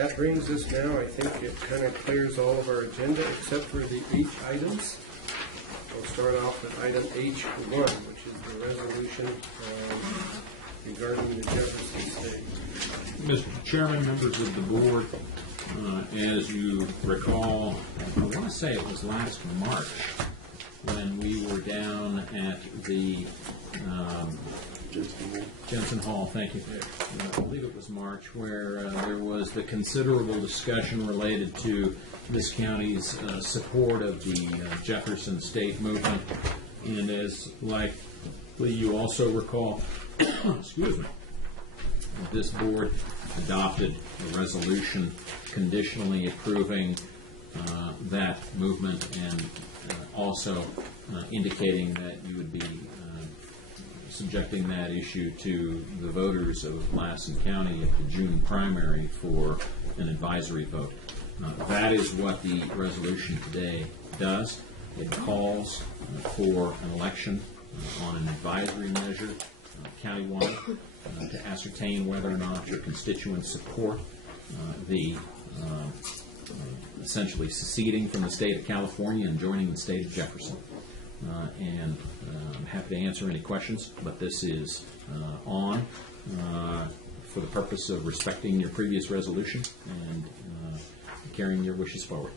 That brings us now, I think it kind of clears all of our agenda except for the H items. We'll start off with item H1, which is the resolution regarding the Jefferson State. Mr. Chairman, members of the board, as you recall, I want to say it was last March when we were down at the Jensen Hall, thank you. I believe it was March, where there was the considerable discussion related to this county's support of the Jefferson State movement. And as likely you also recall, excuse me, this board adopted a resolution conditionally approving that movement and also indicating that you would be subjecting that issue to the voters of Lassen County at the June primary for an advisory vote. That is what the resolution today does. It calls for an election on an advisory measure countywide to ascertain whether or not your constituents support the essentially seceding from the state of California and joining the state of Jefferson. And I'm happy to answer any questions, but this is on for the purpose of respecting your previous resolution and carrying your wishes forward.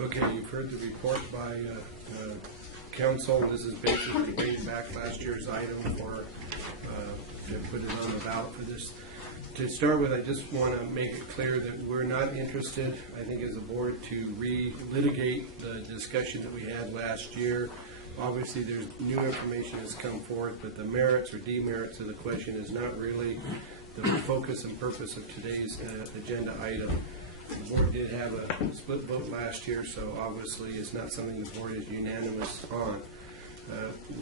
Okay, you've heard the report by council. This is basically bringing back last year's item for to put it on the ballot for this. To start with, I just want to make it clear that we're not interested, I think as a board, to re-litigate the discussion that we had last year. Obviously, there's new information that's come forth, but the merits or demerits of the question is not really the focus and purpose of today's agenda item. The board did have a split vote last year, so obviously it's not something the board is unanimous on.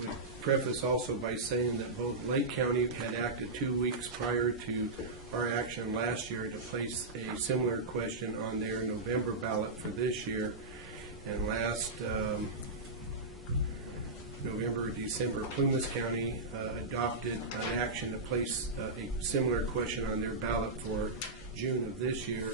We preface also by saying that both Lake County had acted 2 weeks prior to our action last year to place a similar question on their November ballot for this year. And last November or December, Plumas County adopted an action to place a similar question on their ballot for June of this year.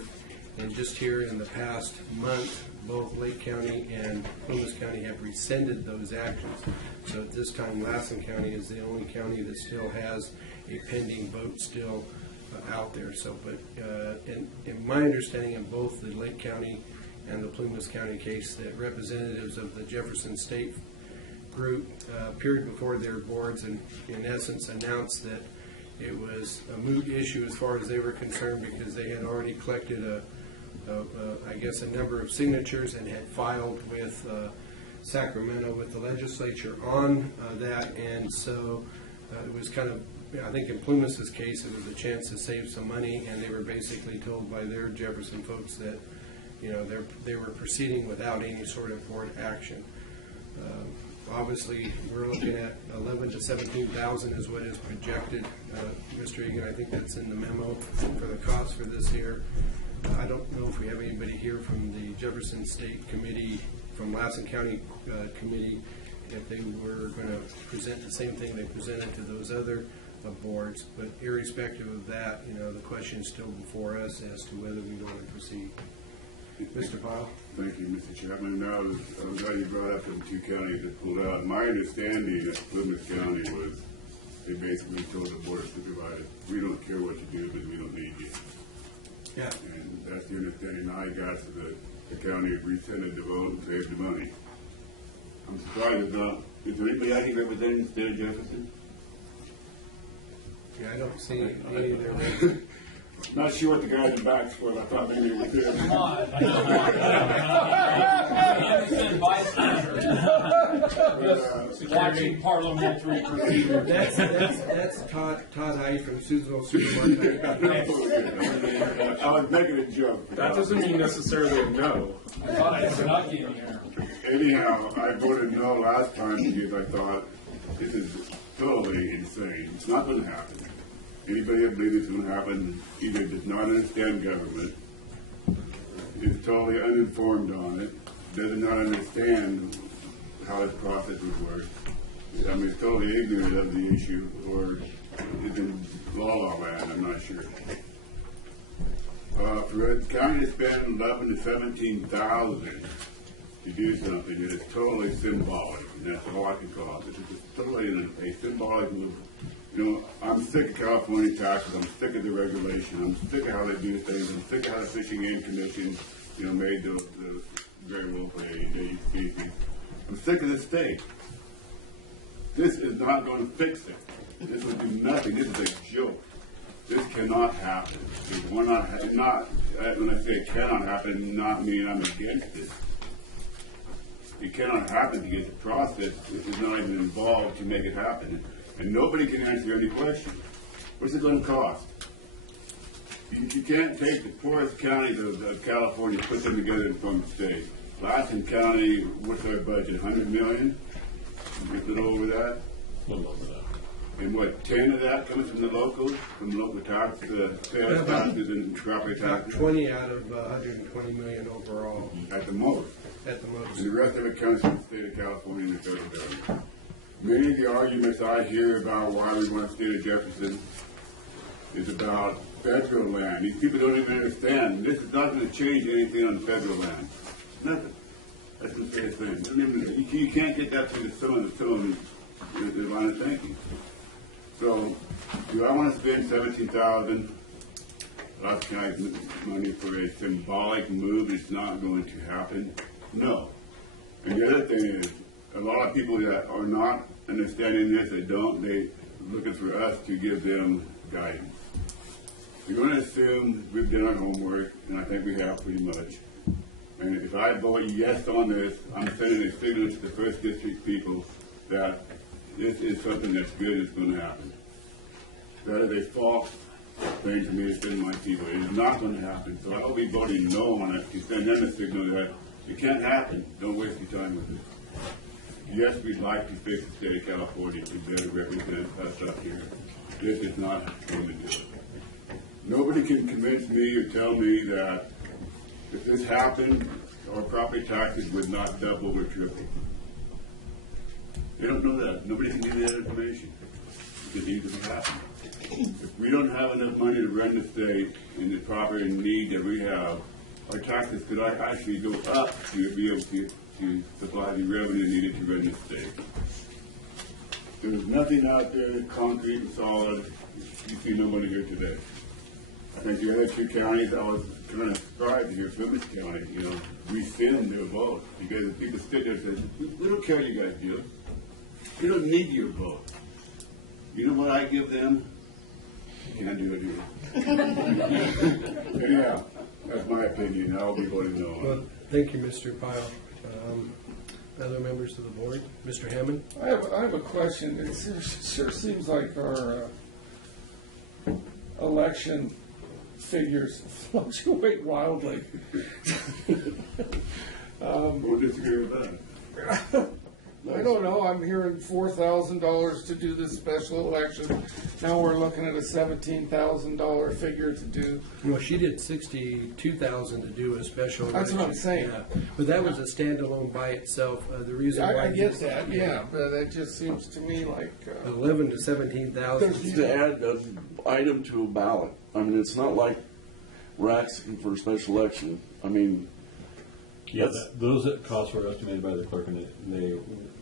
And just here in the past month, both Lake County and Plumas County have rescinded those actions. So at this time, Lassen County is the only county that still has a pending vote still out there. So, but in my understanding of both the Lake County and the Plumas County case, that representatives of the Jefferson State group appeared before their boards and in essence announced that it was a moot issue as far as they were concerned, because they had already collected I guess a number of signatures and had filed with Sacramento with the legislature on that. And so it was kind of, I think in Plumas's case, it was a chance to save some money, and they were basically told by their Jefferson folks that, you know, they were proceeding without any sort of board action. Obviously, we're looking at 11 to 17,000 is what is projected. Mr. Egan, I think that's in the memo for the cost for this year. I don't know if we have anybody here from the Jefferson State Committee, from Lassen County Committee, if they were going to present the same thing they presented to those other boards. But irrespective of that, you know, the question is still before us as to whether we want to proceed. Mr. Pyle? Thank you, Mr. Chairman. I'm glad you brought up the two counties that pulled out. My understanding at Plymouth County was they basically told the Board of Supervisors, we don't care what you do because we don't need you. Yeah. And that's the understanding I got, so the county rescinded the vote and saved the money. I'm surprised it's not. Is there anybody I can represent instead of Jefferson? Yeah, I don't see any of their Not sure what the guy in the back's for. I thought maybe it was him. Come on. Watching parliamentary procedure. That's Todd Hyde from Susanville Supermarket. I was making a joke. That doesn't mean necessarily a no. I thought I snuck in here. Anyhow, I voted no last time because I thought this is totally insane. It's not going to happen. Anybody that believes it's going to happen either does not understand government, is totally uninformed on it, does not understand how this process would work. I mean, is totally ignorant of the issue, or is in la-la land. I'm not sure. For the county to spend 11 to 17,000 to do something, it is totally symbolic, and that's all I can call it. This is totally a symbolic move. You know, I'm sick of California taxes. I'm sick of the regulation. I'm sick of how they do things. I'm sick of how the Fishing Game Commission, you know, made the gray wolf a endangered species. I'm sick of the state. This is not going to fix it. This will do nothing. This is a joke. This cannot happen. It will not. When I say it cannot happen, not mean I'm against it. It cannot happen to get the process. This is not even involved to make it happen. And nobody can answer any question. What's it going to cost? You can't take the poorest counties of California, put them together and form a state. Lassen County, what's our budget? 100 million? Is it over that? A little over that. And what, 10 of that comes from the locals, from local tax, sales taxes and property About taxes? 20 out of 120 million overall At the most. at the most. And the rest of it comes from the state of California and the federal government. Many of the arguments I hear about why we want the state of Jefferson is about federal land. These people don't even understand. This is not going to change anything on federal land. Nothing. That's the same thing. Don't even, you can't get that through some of the line of thinking. So, do I want to spend $17,000 last guy's money for a symbolic move? It's not going to happen. No. And the other thing is, a lot of people that are not understanding this, they looking for us to give them guidance. We're going to assume we've done our homework, and I think we have pretty much. And if I vote yes on this, I'm sending a signal to the first district people that this is something that's good that's going to happen. That is a false thing for me to send my people. It is not going to happen. So I'll be voting no on it to send them a signal that it can't happen. Don't waste your time with it. Yes, we'd like to fix the state of California to better represent us up here. This is not going to do it. Nobody can convince me or tell me that if this happened, our property taxes would not double or triple. They don't know that. Nobody can give you that information. It easily happen. If we don't have enough money to run the state in the proper need that we have, our taxes could actually go up to be able to supply the revenue needed to run the state. There's nothing out there concrete and solid. You see nobody here today. I think the other two counties, I was kind of surprised to hear Plymouth County, you know, rescind their vote. Because people sit there and say, we don't care what you guys do. We don't need your vote. You know what I give them? Can't do it here. Anyhow, that's my opinion. I'll be voting no on it. Well, thank you, Mr. Pyle. Other members of the board? Mr. Hammond? I have a question. It sure seems like our election figures fluctuate wildly. We'll disagree with that. I don't know. I'm hearing $4,000 to do this special election. Now we're looking at a $17,000 figure to do. Well, she did $62,000 to do a special That's what I'm election. saying. Yeah. But that was a standalone by itself. The reason why I get that, yeah, but it just seems to me like 11 to 17,000. To add an item to a ballot. I mean, it's not like we're asking for a special election. I mean, Yeah, those costs were estimated by the clerk, and they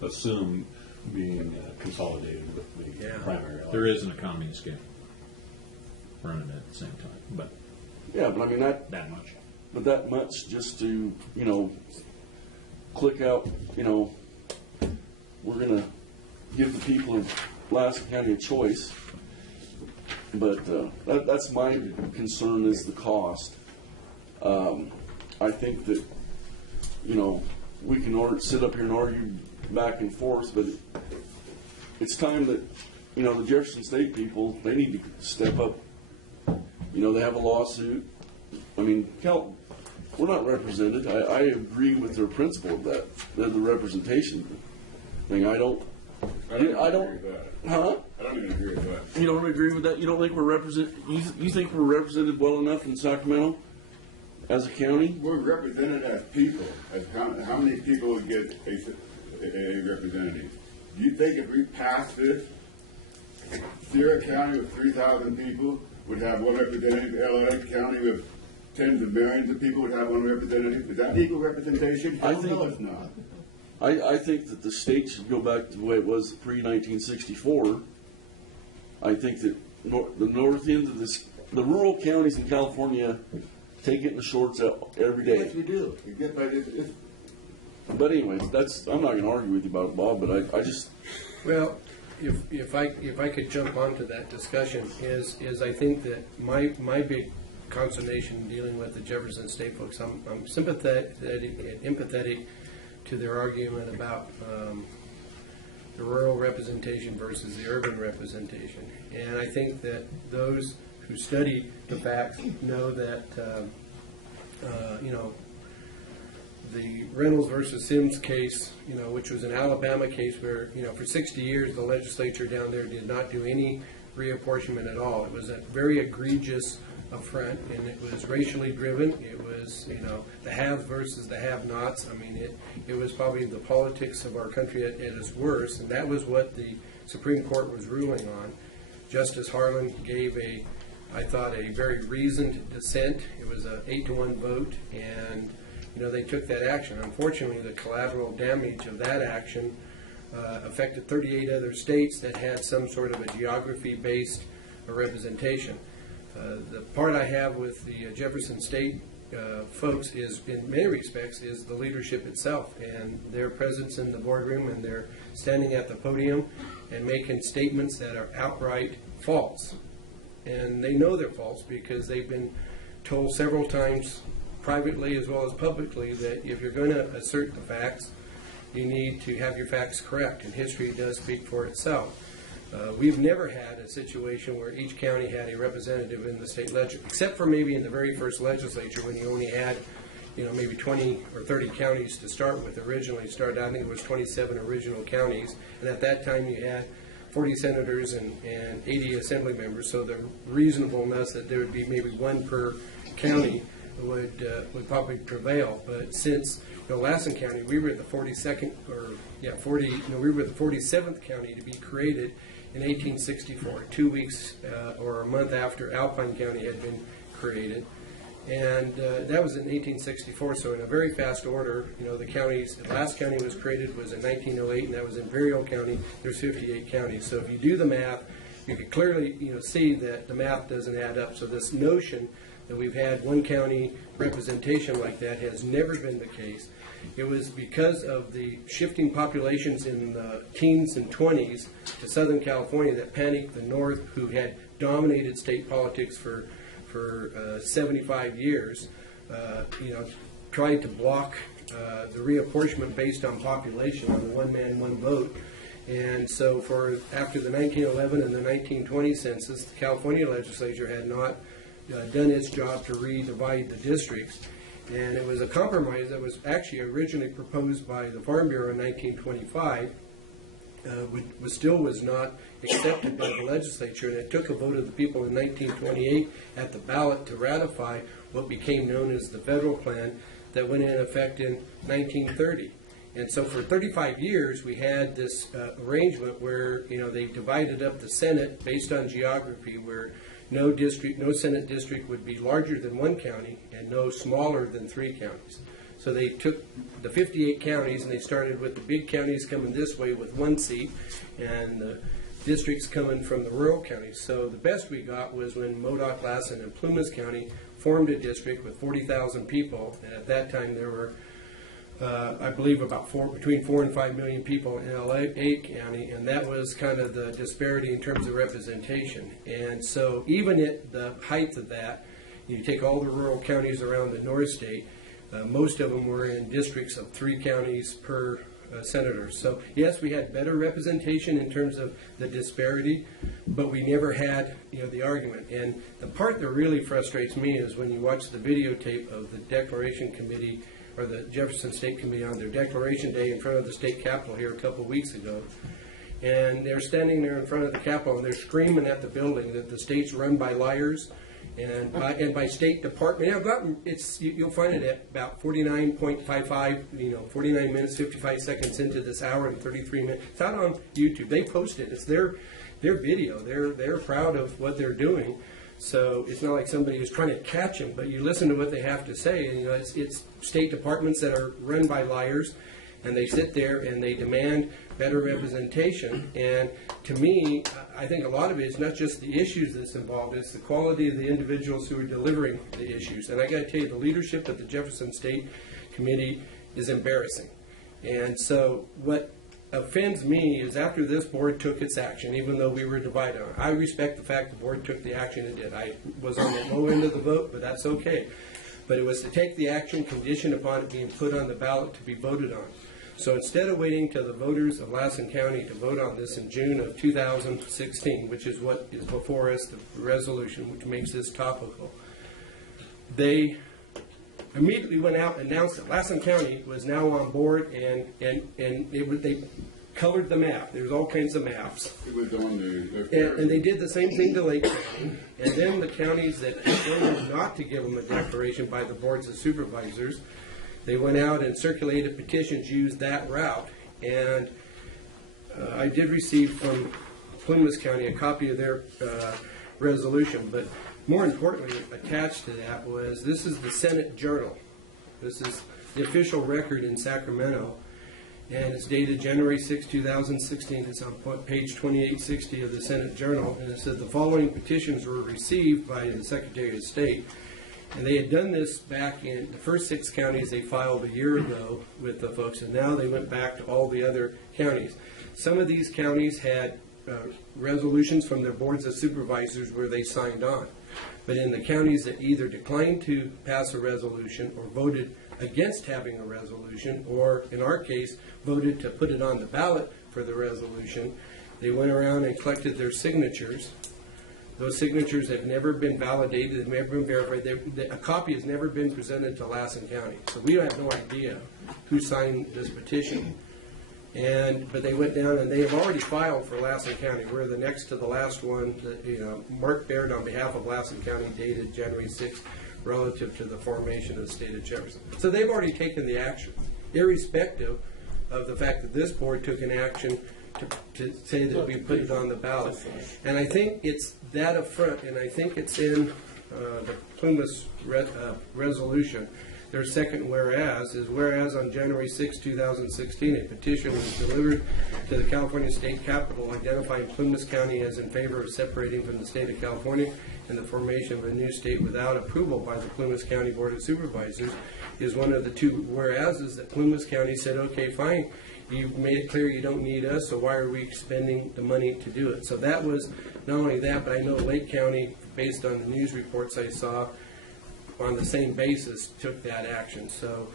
assume being consolidated with the Yeah. primary election. There is an economy scale running at the same time, but yeah, but I mean that much. but that much just to, you know, click out, you know, we're gonna give the people of Lassen County a choice. But that's my concern is the cost. I think that, you know, we can sit up here and argue back and forth, but it's time that, you know, the Jefferson State people, they need to step up. You know, they have a lawsuit. I mean, we're not represented. I agree with their principle of that, the representation thing. I don't agree with that. Huh? I don't even agree with that. You don't agree with that? You don't think we're you think we're represented well enough in Sacramento as a county? We're represented as people. As how many people would get a representative? Do you think if we pass this, Sierra County with 3,000 people would have one representative, LA County with tens of millions of people would have one representative. Is that equal representation? I Hell think- no, it's not. I think that the state should go back to the way it was pre-1964. I think that the north end of this, the rural counties in California take it in the shorts out every Yes, day. we do. You get, but it's But anyways, I'm not going to argue with you about it, Bob, but I just, Well, if I could jump onto that discussion, is I think that my big consternation in dealing with the Jefferson State folks, I'm sympathetic and empathetic to their argument about the rural representation versus the urban representation. And I think that those who study the facts know that, the Reynolds versus Sims case, which was an Alabama case where, for 60 years, the legislature down there did not do any reapportionment at all. It was a very egregious affront, and it was racially driven. It was, the haves versus the have-nots. I mean, it was probably the politics of our country at its worst, and that was what the Supreme Court was ruling on. Justice Harlan gave I thought, a very reasoned dissent. It was an 8-1 vote, and they took that action. Unfortunately, the collateral damage of that action affected 38 other states that had some sort of a geography-based representation. The part I have with the Jefferson State folks is, in many respects, is the leadership itself and their presence in the boardroom, and they're standing at the podium and making statements that are outright false. And they know they're false because they've been told several times, privately as well as publicly, that if you're going to assert the facts, you need to have your facts correct, and history does speak for itself. We've never had a situation where each county had a representative in the state legislature, except for maybe in the very first legislature when you only had, maybe 20 or 30 counties to start with. Originally started out, I think it was 27 original counties, and at that time you had 40 senators and 80 assembly members, so the reasonableness that there would be maybe one per county would probably prevail. But since Lassen County, we were the 42nd, we were the 47th county to be created in 1864, 2 weeks or a month after Alpine County had been created. And that was in 1864, so in a very fast order, the counties, the last county was created was in 1908, and that was in Imperial County. There's 58 counties. So if you do the math, you can clearly, see that the math doesn't add up. So this notion that we've had one county representation like that has never been the case. It was because of the shifting populations in the teens and 20s to Southern California that panicked the North, who had dominated state politics for 75 years, tried to block the reapportionment based on population, on the one man, one vote. And so after the 1911 and the 1920 census, the California legislature had not done its job to redivide the districts. And it was a compromise that was actually originally proposed by the Farm Bureau in 1925, still was not accepted by the legislature, and it took a vote of the people in 1928 at the ballot to ratify what became known as the federal plan that went in effect in 1930. And so for 35 years we had this arrangement where they divided up the Senate based on geography, where no Senate district would be larger than one county and no smaller than 3 counties. So they took the 58 counties and they started with the big counties coming this way with 1 seat, and the districts coming from the rural counties. So the best we got was when Modoc, Lassen, and Plumas County formed a district with 40,000 people, and at that time there were, I believe, between 4 and 5 million people in LA County, and that was kind of the disparity in terms of representation. And so even at the height of that, you take all the rural counties around the North State, most of them were in districts of 3 counties per senator. So yes, we had better representation in terms of the disparity, but we never had the argument. And the part that really frustrates me is when you watch the videotape of the Declaration Committee, or the Jefferson State Committee, on their Declaration Day in front of the state capitol here a couple of weeks ago. And they're standing there in front of the capitol and they're screaming at the building that the state's run by liars and by State Department. You'll find it at about 49.55, 49 minutes, 55 seconds into this hour and 33 minutes. It's out on YouTube. They post it. It's their video. They're proud of what they're doing. So it's not like somebody is trying to catch them, but you listen to what they have to say. And, it's state departments that are run by liars, and they sit there and they demand better representation. And to me, I think a lot of it is not just the issues that's involved, it's the quality of the individuals who are delivering the issues. And I got to tell you, the leadership at the Jefferson State Committee is embarrassing. And so what offends me is after this board took its action, even though we were divided on it, I respect the fact the board took the action it did. I was on the low end of the vote, but that's okay. But it was to take the action conditioned upon it being put on the ballot to be voted on. So instead of waiting till the voters of Lassen County to vote on this in June of 2016, which is what is before us, the resolution which makes this topical, they immediately went out and announced that Lassen County was now on board, and they colored the map. There's all kinds of maps. It was on the. And they did the same thing to Lake County. And then the counties that voted not to give them a declaration by the boards of supervisors, they went out and circulated petitions, used that route. And I did receive from Plumas County a copy of their resolution, but more importantly, attached to that was, this is the Senate Journal. This is the official record in Sacramento, and it's dated January 6, 2016. It's on page 2860 of the Senate Journal, and it said the following petitions were received by the Secretary of State. And they had done this back in the first 6 counties they filed a year ago with the folks, and now they went back to all the other counties. Some of these counties had resolutions from their boards of supervisors where they signed on. But in the counties that either declined to pass a resolution or voted against having a resolution, or in our case, voted to put it on the ballot for the resolution, they went around and collected their signatures. Those signatures have never been validated, they've never been verified. A copy has never been presented to Lassen County. So we have no idea who signed this petition. But they went down and they have already filed for Lassen County. We're the next to the last one, Mark Baird on behalf of Lassen County, dated January 6th, relative to the formation of the state of Jefferson. So they've already taken the action, irrespective of the fact that this board took an action to say that we put it on the ballot. And I think it's that up front, and I think it's in the Plumas resolution. Their second whereas is, whereas on January 6, 2016, a petition was delivered to the California State Capitol identifying Plumas County as in favor of separating from the state of California and the formation of a new state without approval by the Plumas County Board of Supervisors, is one of the 2 whereases that Plumas County said, okay, fine, you've made it clear you don't need us, so why are we spending the money to do it? So that was not only that, but I know Lake County, based on the news reports I saw, on the same basis, took that action. So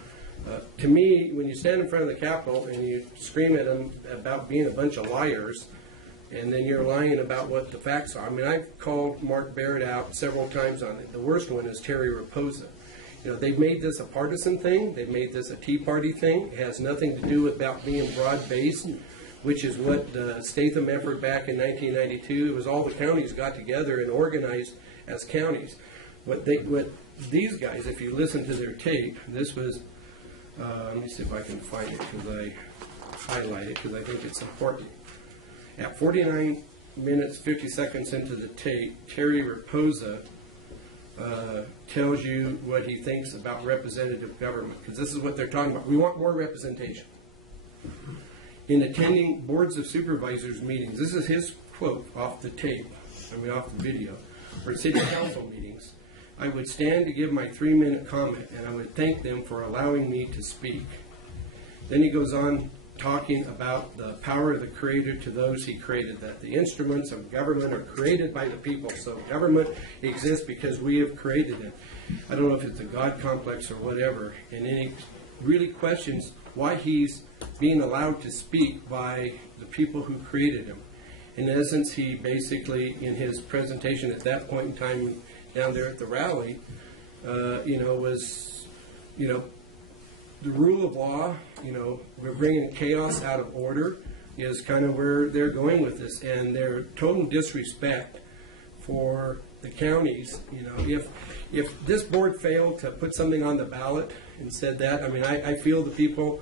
to me, when you stand in front of the Capitol and you scream at them about being a bunch of liars, and then you're lying about what the facts are. I mean, I've called Mark Baird out several times on it. The worst one is Terry Raposa. They've made this a partisan thing. They've made this a Tea Party thing. It has nothing to do about being broad-based, which is what the Statham effort back in 1992, it was all the counties got together and organized as counties. What these guys, if you listen to their tape, this was, let me see if I can find it because I highlight it because I think it's important. At 49 minutes, 50 seconds into the tape, Terry Raposa tells you what he thinks about representative government, because this is what they're talking about. We want more representation. In attending boards of supervisors meetings, this is his quote off the tape, off the video, or city council meetings, I would stand to give my 3-minute comment and I would thank them for allowing me to speak. Then he goes on talking about the power of the Creator to those he created, that the instruments of government are created by the people. So government exists because we have created it. I don't know if it's a God complex or whatever. And then he really questions why he's being allowed to speak by the people who created him. In essence, he basically, in his presentation at that point in time down there at the rally, was, the rule of law, we're bringing chaos out of order, is kind of where they're going with this. And their total disrespect for the counties, if this board failed to put something on the ballot and said that, I feel the people,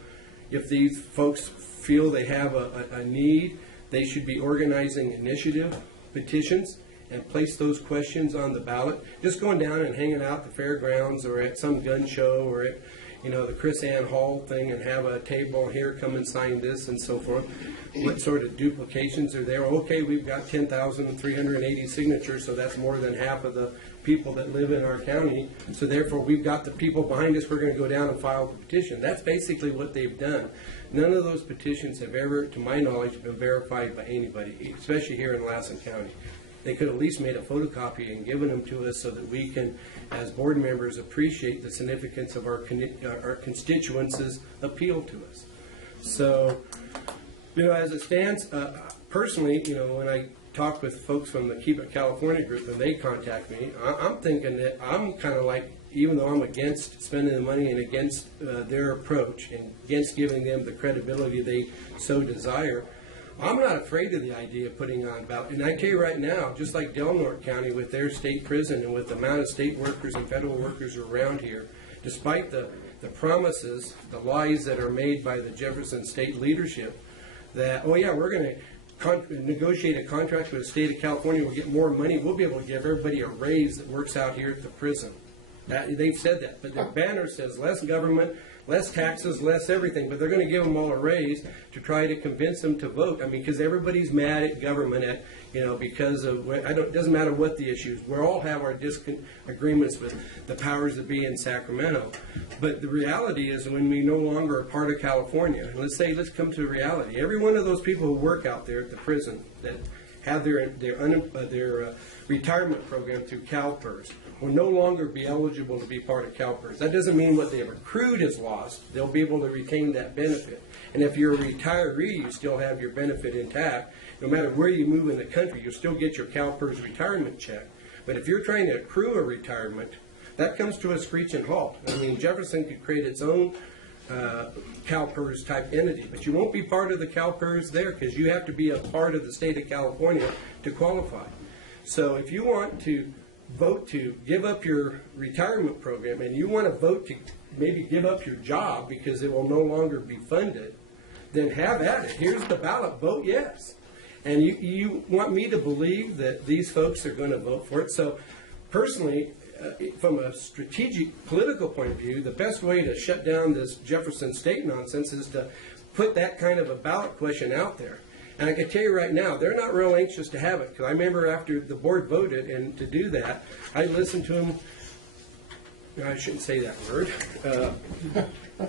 if these folks feel they have a need, they should be organizing initiative petitions and place those questions on the ballot. Just going down and hanging out at the fairgrounds or at some gun show or at, the Chris Ann Hall thing and have a table here, come and sign this and so forth. What sort of duplications are there? Okay, we've got 10,380 signatures, so that's more than half of the people that live in our county. So therefore, we've got the people behind us, we're going to go down and file the petition. That's basically what they've done. None of those petitions have ever, to my knowledge, been verified by anybody, especially here in Lassen County. They could at least made a photocopy and given them to us so that we can, as board members, appreciate the significance of our constituents' appeal to us. So, as it stands, personally, when I talk with folks from the Keep It California group and they contact me, I'm thinking that I'm kind of like, even though I'm against spending the money and against their approach and against giving them the credibility they so desire, I'm not afraid of the idea of putting on ballot. And I tell you right now, just like Del Norte County with their state prison and with the amount of state workers and federal workers around here, despite the promises, the lies that are made by the Jefferson state leadership, that, oh yeah, we're going to negotiate a contract with the state of California, we'll get more money, we'll be able to give everybody a raise that works out here at the prison. They've said that, but their banner says less government, less taxes, less everything, but they're going to give them all a raise to try to convince them to vote. I mean, because everybody's mad at government, because of, it doesn't matter what the issues. We all have our disagreements with the powers that be in Sacramento. But the reality is when we no longer are part of California, and let's come to reality. Every one of those people who work out there at the prison that have their retirement program through CalPERS will no longer be eligible to be part of CalPERS. That doesn't mean what they've accrued is lost. They'll be able to retain that benefit. And if you're a retiree, you still have your benefit intact. No matter where you move in the country, you'll still get your CalPERS retirement check. But if you're trying to accrue a retirement, that comes to a screeching halt. I mean, Jefferson could create its own CalPERS type entity, but you won't be part of the CalPERS there because you have to be a part of the state of California to qualify. So if you want to vote to give up your retirement program and you want to vote to maybe give up your job because it will no longer be funded, then have at it. Here's the ballot. Vote yes. And you want me to believe that these folks are going to vote for it. So personally, from a strategic political point of view, the best way to shut down this Jefferson state nonsense is to put that kind of a ballot question out there. And I can tell you right now, they're not real anxious to have it. Because I remember after the board voted, and to do that, I listened to them, I shouldn't say that word,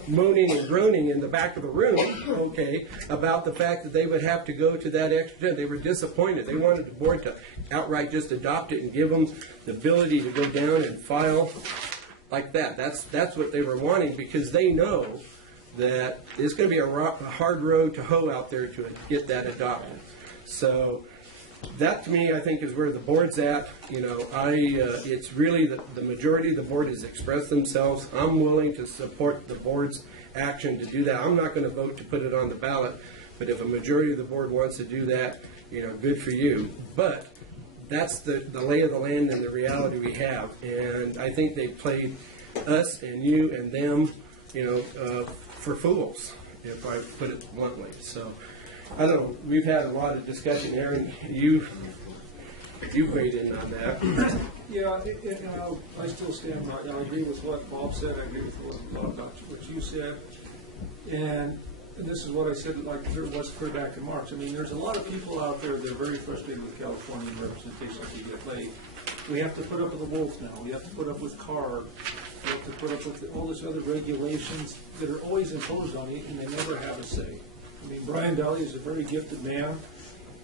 moaning and groaning in the back of the room, okay, about the fact that they would have to go to that extra. They were disappointed. They wanted the board to outright just adopt it and give them the ability to go down and file like that. That's what they were wanting because they know that it's going to be a hard road to hoe out there to get that adopted. So that to me, I think, is where the board's at. It's really the majority of the board has expressed themselves. I'm willing to support the board's action to do that. I'm not going to vote to put it on the ballot, but if a majority of the board wants to do that, good for you. But that's the lay of the land and the reality we have. And I think they played us and you and them, for fools, if I put it bluntly. So, I don't know. We've had a lot of discussion, Aaron. You weighed in on that. Yeah, I still stand by. I agree with what Bob said. I agree with what you said. And this is what I said, like was clear back in March. I mean, there's a lot of people out there that are very frustrated with California representation like you get laid. We have to put up with the wolves now. We have to put up with CARB. We have to put up with all this other regulations that are always imposed on you, and they never have a say. I mean, Brian Daly is a very gifted man,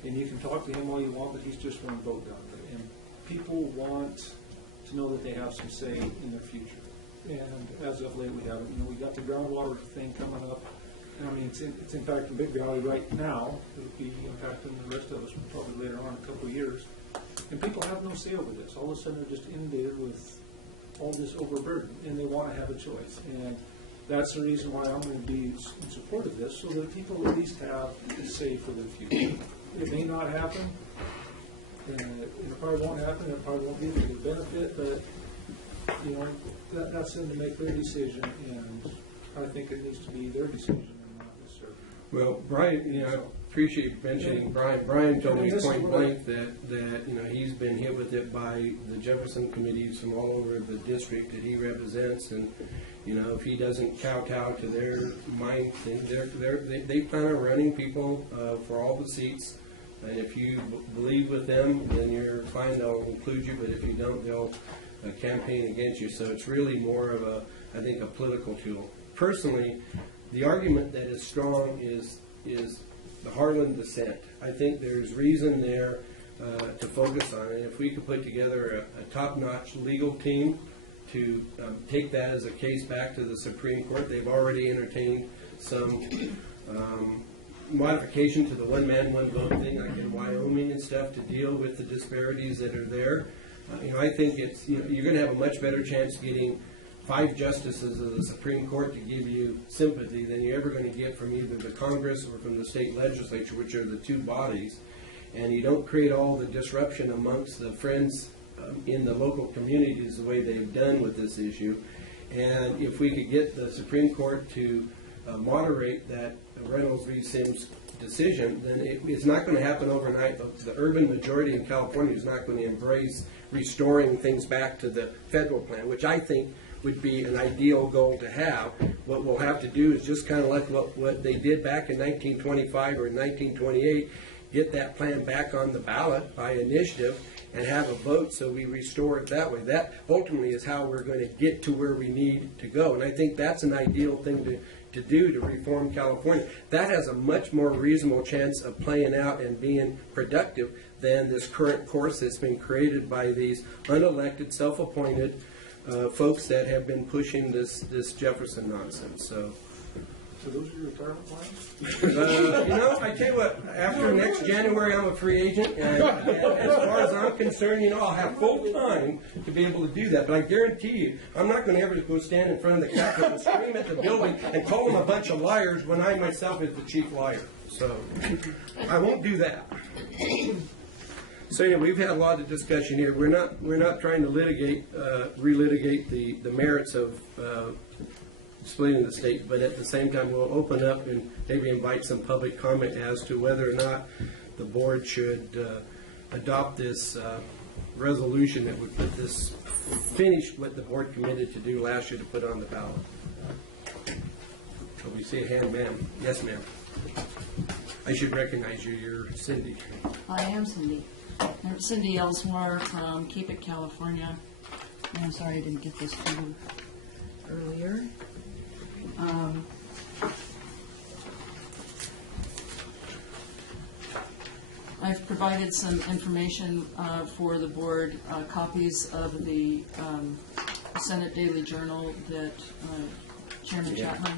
and you can talk to him all you want, but he's just one vote down there. And people want to know that they have some say in their future. And as of late, we haven't. We got the groundwater thing coming up. And I mean, it's in fact in Big Valley right now. It'll be impacting the rest of us probably later on in a couple of years. And people have no say over this. All of a sudden, they're just inundated with all this overburden, and they want to have a choice. And that's the reason why I'm going to be in support of this, so that people at least have a say for their future. It may not happen, and it probably won't happen, it probably won't be for their benefit, but that's them to make their decision, and I think it needs to be their decision and not necessarily. Well, Brian, appreciate mentioning Brian. Brian told me And this is point what I- blank that, you know, he's been hit with it by the Jefferson committees from all over the district that he represents, and, you know, if he doesn't kowtow to their mind thing, they plan on running people for all the seats, and if you believe with them, then you're fine, they'll include you, but if you don't, they'll campaign against you. So it's really more of a, I think, a political tool. Personally, the argument that is strong is the Harlan dissent. I think there's reason there to focus on it. If we could put together a top-notch legal team to take that as a case back to the Supreme Court, they've already entertained some modification to the one-man, one-vote thing, like in Wyoming and stuff, to deal with the disparities that are there. You know, I think it's, you know, you're going to have a much better chance getting 5 justices of the Supreme Court to give you sympathy than you're ever going to get from either the Congress or from the state legislature, which are the 2 bodies. And you don't create all the disruption amongst the friends in the local communities the way they've done with this issue. And if we could get the Supreme Court to moderate that Reynolds v. Sims decision, then it's not going to happen overnight. The urban majority in California is not going to embrace restoring things back to the federal plan, which I think would be an ideal goal to have. What we'll have to do is just kind of like what they did back in 1925 or in 1928, get that plan back on the ballot by initiative and have a vote so we restore it that way. That ultimately is how we're going to get to where we need to go. And I think that's an ideal thing to do to reform California. That has a much more reasonable chance of playing out and being productive than this current course that's been created by these unelected, self-appointed folks that have been pushing this Jefferson nonsense. So those are your retirement plans? you know, I tell you what, after next January, I'm a free agent, and as far as I'm concerned, you know, I'll have full time to be able to do that. But I guarantee you, I'm not going to ever go stand in front of the Capitol and scream at the building and call them a bunch of liars when I myself is the chief liar. So I won't do that. So anyway, we've had a lot of discussion here. We're not trying to relitigate the merits of splitting the state, but at the same time, we'll open up and maybe invite some public comment as to whether or not the board should adopt this resolution that would put this, finish what the board committed to do last year to put on the ballot. So we see a hand, ma'am. Yes, ma'am. I should recognize you. You're Cindy. I am Cindy. I'm Cindy Ellsmore from Keep It, California. I'm sorry I didn't get this to you earlier. I've provided some information for the board, copies of the Senate Daily Journal that Chairman Chapman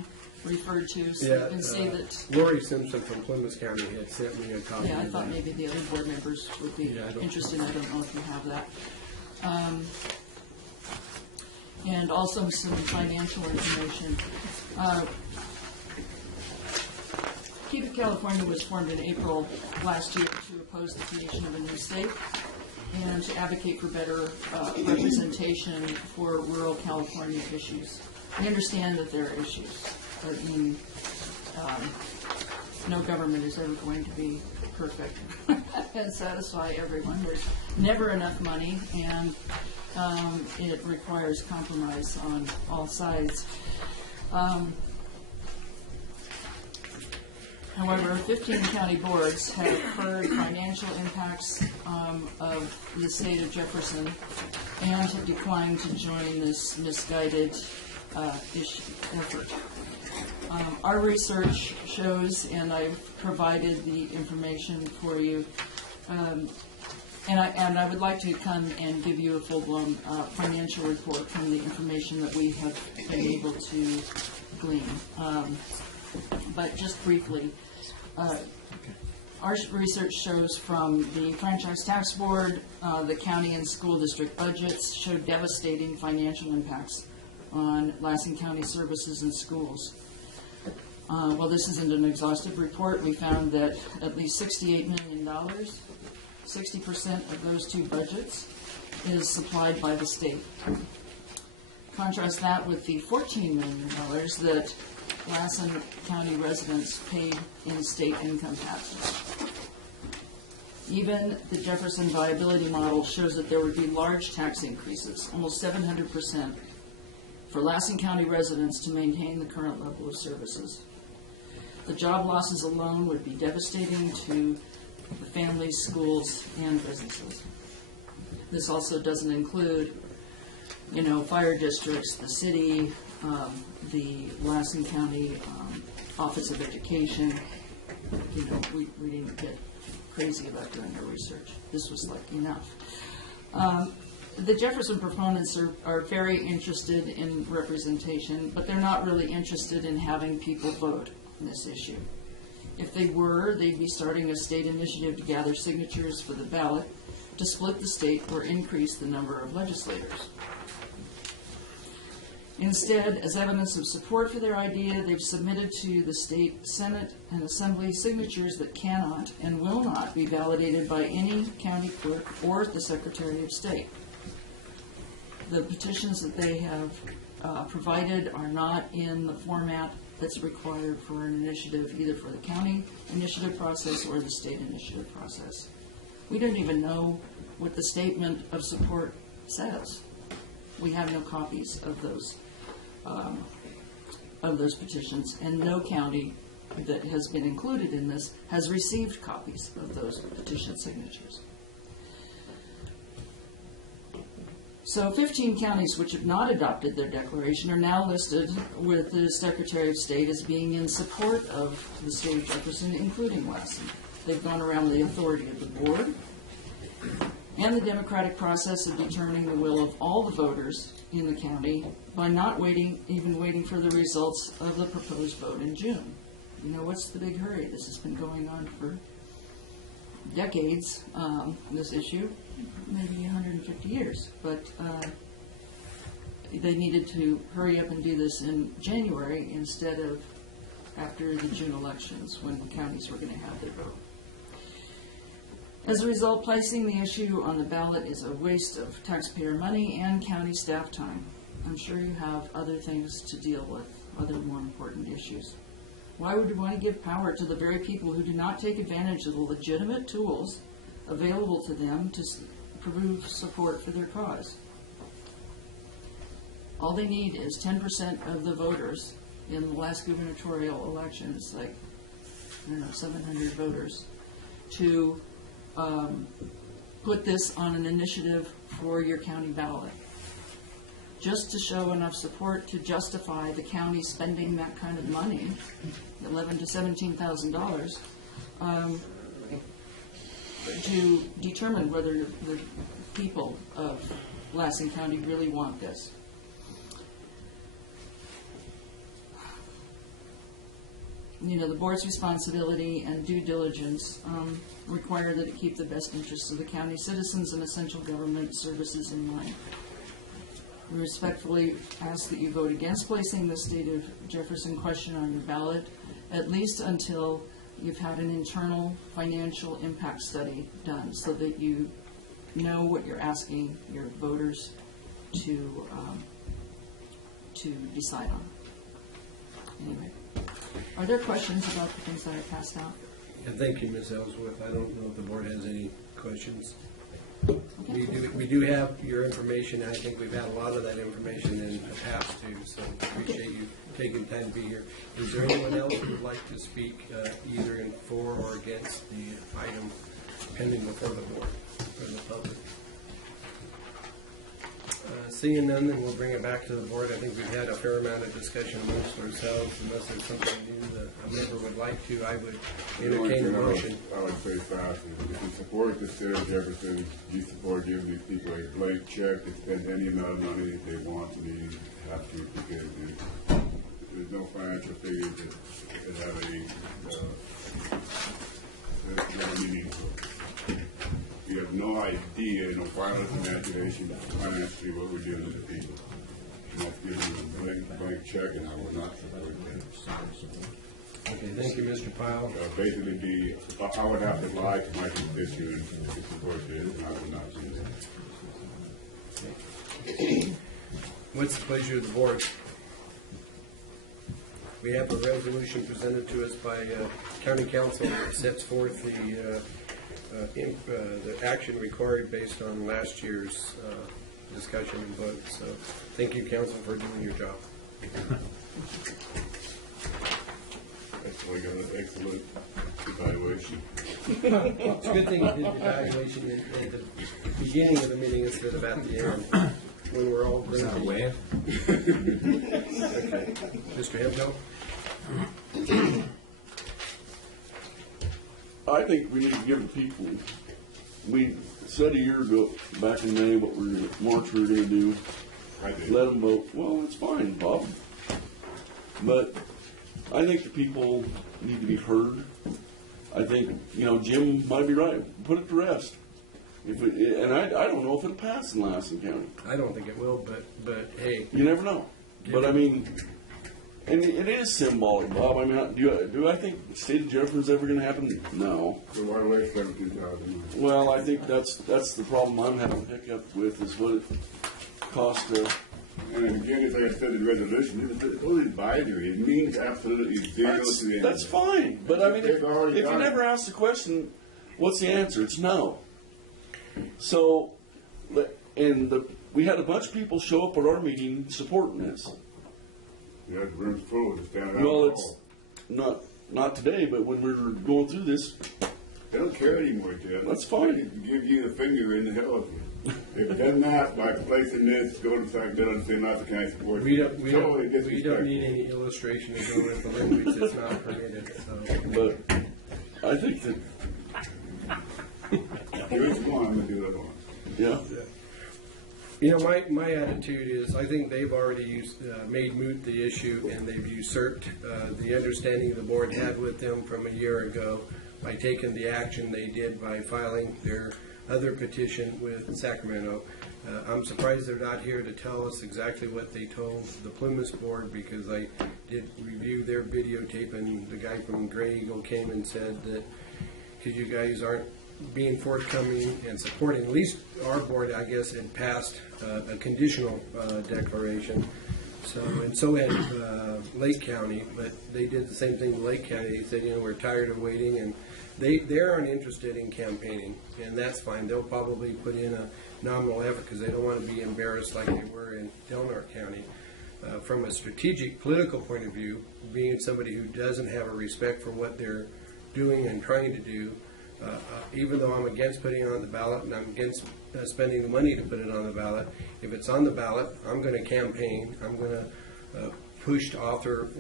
referred to, so you can see that. Lori Simpson from Plymouth County had sent me a copy. Yeah, I of thought that. maybe the other board members would be interested. I don't know if you have that. And also some financial information. Keep It California was formed in April last year to oppose the creation of a new state and to advocate for better representation for rural California issues. We understand that there are issues. I mean, no government is ever going to be perfect and satisfy everyone. There's never enough money, and it requires compromise on all sides. However, 15 county boards have heard financial impacts of the state of Jefferson and have declined to join this misguided effort. Our research shows, and I've provided the information for you, and I would like to come and give you a full-blown financial report from the information that we have been able to glean. But just briefly, our research shows from the Franchise Tax Board, the county and school district budgets showed devastating financial impacts on Lansing County services and schools. While this isn't an exhaustive report, we found that at least $68 million, 60% of those two budgets, is supplied by the state. Contrast that with the $14 million that Lassen County residents paid in state income taxes. Even the Jefferson viability model shows that there would be large tax increases, almost 700%, for Lassen County residents to maintain the current level of services. The job losses alone would be devastating to the families, schools, and businesses. This also doesn't include, fire districts, the city, the Lassen County Office of Education. We didn't get crazy about doing our research. This was like enough. The Jefferson proponents are very interested in representation, but they're not really interested in having people vote on this issue. If they were, they'd be starting a state initiative to gather signatures for the ballot to split the state or increase the number of legislators. Instead, as evidence of support for their idea, they've submitted to the state Senate and Assembly signatures that cannot and will not be validated by any county clerk or the Secretary of State. The petitions that they have provided are not in the format that's required for an initiative, either for the county initiative process or the state initiative process. We don't even know what the statement of support says. We have no copies of those petitions, and no county that has been included in this has received copies of those petition signatures. So 15 counties which have not adopted their declaration are now listed with the Secretary of State as being in support of the state of Jefferson, including Lassen. They've gone around the authority of the board and the democratic process of determining the will of all the voters in the county by not even waiting for the results of the proposed vote in June. What's the big hurry? This has been going on for decades, this issue, maybe 150 years. But they needed to hurry up and do this in January instead of after the June elections when the counties were going to have their vote. As a result, placing the issue on the ballot is a waste of taxpayer money and county staff time. I'm sure you have other things to deal with, other more important issues. Why would you want to give power to the very people who do not take advantage of the legitimate tools available to them to prove support for their cause? All they need is 10% of the voters in the last gubernatorial elections, like, 700 voters, to put this on an initiative for your county ballot, just to show enough support to justify the county spending that kind of money, $11,000 to $17,000, to determine whether the people of Lassen County really want this. The board's responsibility and due diligence require that it keep the best interests of the county citizens and essential government services in mind. We respectfully ask that you vote against placing the state of Jefferson question on your ballot, at least until you've had an internal financial impact study done, so that you know what you're asking your voters to decide on. Anyway. Are there questions about the things that I passed out? Yeah, thank you, Ms. Ellsworth. I don't know if the board has any questions. Okay. We do have your information. I think we've had a lot of that information in the past too, so appreciate you taking time to be here. Is there anyone else who would like to speak either in for or against the item pending before the board or the public? Seeing none, then we'll bring it back to the board. I think we've had a fair amount of discussion amongst ourselves. Unless there's something new that a member would like to, I would entertain a motion. I would say fast. If you support the state of Jefferson, you support giving these people a blank check to spend any amount of money if they want to be happy to get it. There's no financial figures that have any meaningful. We have no idea, no final imagination financially what we're doing to the people. And that's giving them a blank check, and I will not support that. Okay, thank you, Mr. Pyle. Basically, I would have to lie to my constituents to support this, and I will not do that. What's the pleasure of the board? we have a resolution presented to us by County Council that sets forth the action required based on last year's discussion and vote. So thank you, Council, for doing your job. We got an excellent evaluation. It's a good thing you did the evaluation at the beginning of the meeting instead of at the end, when we're all Is that a drinking. wave? Okay. Mr. Hemphill? I think we need to give the people, we said a year ago, back in May, March we were gonna do, I did. let them vote. Well, that's fine, Bob. But I think the people need to be heard. I think, Jim might be right. Put it to rest. And I don't know if it'll pass in Lassen County. I don't think it will, but hey, You never know. But I mean, and it is symbolic, Bob. I mean, do I think the state of Jefferson's ever going to happen? No. So why waste 17,000? Well, I think that's the problem I'm having a hiccup with is what it costs to. And again, as I said in the resolution, it's only advisory. It means absolutely zero to the end. That's fine. But I mean, if They've already you done never it. ask the question, what's the answer? It's no. So, we had a bunch of people show up at our meeting supporting this. Yeah, the room's full. It's down Well, it's not today, but when we were going through this, They don't care anymore, Jeff. That's fine. They give you the finger in the hell of you. They've done that by placing this, go to St. Bill and saying not the kind of support. we don't Totally need any illustration to go with the language that's not permitted, so. but I think that, There is one, I'm gonna do that one. yeah. My attitude is, I think they've already made moot the issue, and they've usurped the understanding the board had with them from a year ago by taking the action they did by filing their other petition with Sacramento. I'm surprised they're not here to tell us exactly what they told the Plymouth board, because I did review their videotape, and the guy from Grey Eagle came and said that because you guys aren't being forthcoming and supporting, at least our board, I guess, had passed a conditional declaration. So had Lake County, but they did the same thing to Lake County. They said, we're tired of waiting, and they aren't interested in campaigning, and that's fine. They'll probably put in a nominal effort because they don't want to be embarrassed like they were in Delaware County. From a strategic political point of view, being somebody who doesn't have a respect for what they're doing and trying to do, even though I'm against putting it on the ballot and I'm against spending the money to put it on the ballot, if it's on the ballot, I'm going to campaign. I'm going to push to author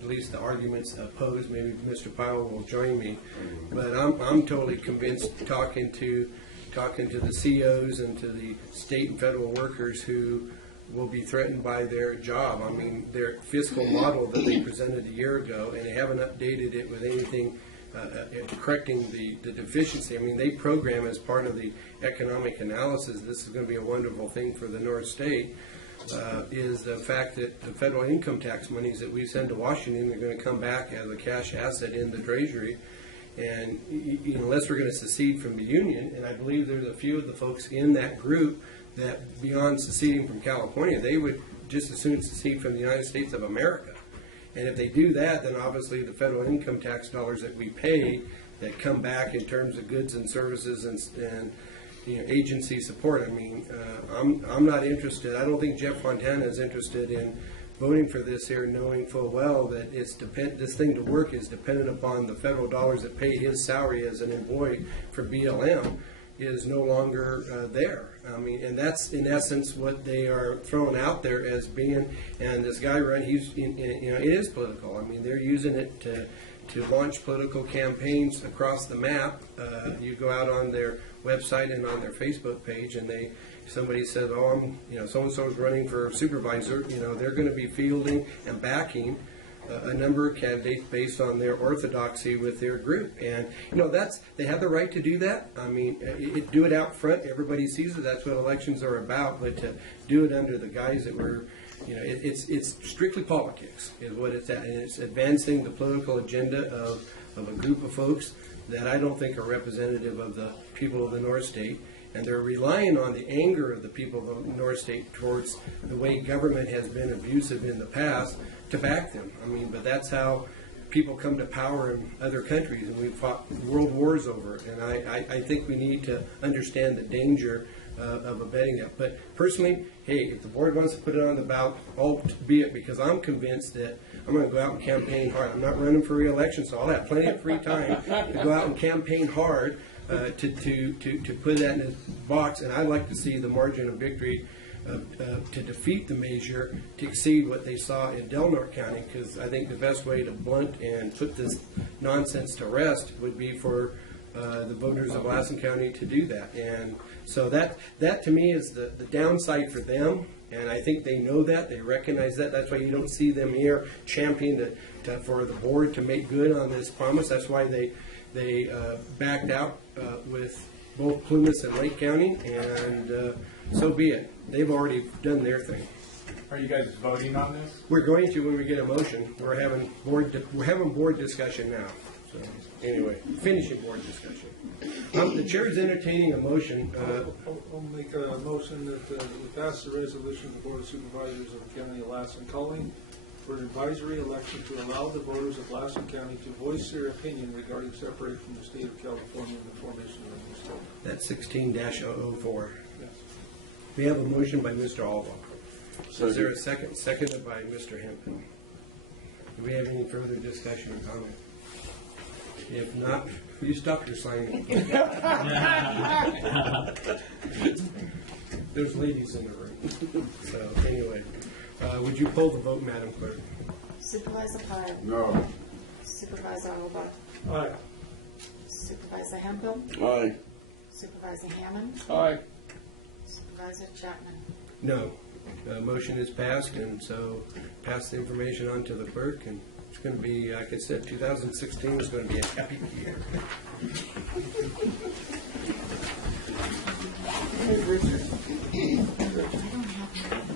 at least the arguments opposed. Maybe Mr. Powell will join me, but I'm totally convinced, talking to the CEOs and to the state and federal workers who will be threatened by their job. I mean, their fiscal model that they presented a year ago, and they haven't updated it with anything correcting the deficiency. I mean, they program as part of the economic analysis, this is going to be a wonderful thing for the North State, is the fact that the federal income tax monies that we send to Washington are going to come back as a cash asset in the Treasury. And unless we're going to secede from the Union, and I believe there's a few of the folks in that group that beyond seceding from California, they would just as soon secede from the United States of America. And if they do that, then obviously the federal income tax dollars that we pay that come back in terms of goods and services and agency support. I mean, I'm not interested. I don't think Jeff Fontana is interested in voting for this here, knowing full well that this thing to work is dependent upon the federal dollars that pay his salary as an employee for BLM is no longer there. I mean, and that's in essence what they are throwing out there as being. And this guy, it is political. I mean, they're using it to launch political campaigns across the map. You go out on their website and on their Facebook page, and somebody says, "Oh, so and so is running for supervisor." They're going to be fielding and backing a number of candidates based on their orthodoxy with their group, and they have the right to do that. I mean, do it out front, everybody sees it. That's what elections are about. But to do it under the guise that we're, it's strictly politics, is what it's at, and it's advancing the political agenda of a group of folks that I don't think are representative of the people of the North State. And they're relying on the anger of the people of North State towards the way government has been abusive in the past to back them. I mean, but that's how people come to power in other countries, and we've fought world wars over it. And I think we need to understand the danger of abetting that. But personally, hey, if the board wants to put it on the ballot, albeit because I'm convinced that I'm going to go out and campaign hard. I'm not running for re-election, so I'll have plenty of free time to go out and campaign hard to put that in a box. And I'd like to see the margin of victory to defeat the measure to exceed what they saw in Del Norte County, because I think the best way to blunt and put this nonsense to rest would be for the voters of Lassen County to do that. And so that to me is the downside for them, and I think they know that, they recognize that. That's why you don't see them here championing for the board to make good on this promise. That's why they backed out with both Plumas and Lake County, and so be it. They've already done their thing. Are you guys voting on this? We're going to when we get a motion. We're having board discussion now. So anyway, finishing board discussion. The chair is entertaining a motion. I'll make a motion that we pass the resolution of the Board of Supervisors of the County of Lassen calling for an advisory election to allow the voters of Lassen County to voice their opinion regarding separation from the state of California and the formation of a new state. That's 16-004. Yes. We have a motion by Mr. Alva. Is there a Second. second? Seconded by Mr. Hempton. Do we have any further discussion or comment? If not, you stop your signing. There's ladies in the room. So anyway, would you poll the vote, Madam Clerk? Supervisor Pyle. No. Supervisor Alba. Aye. Supervisor Hempel. Aye. Supervisor Hammond. Aye. Supervisor Chapman. No. Motion is passed, and so pass the information on to the clerk, and it's going to be, like I said, 2016 is going to be a happy year. Hey, Richard. I don't have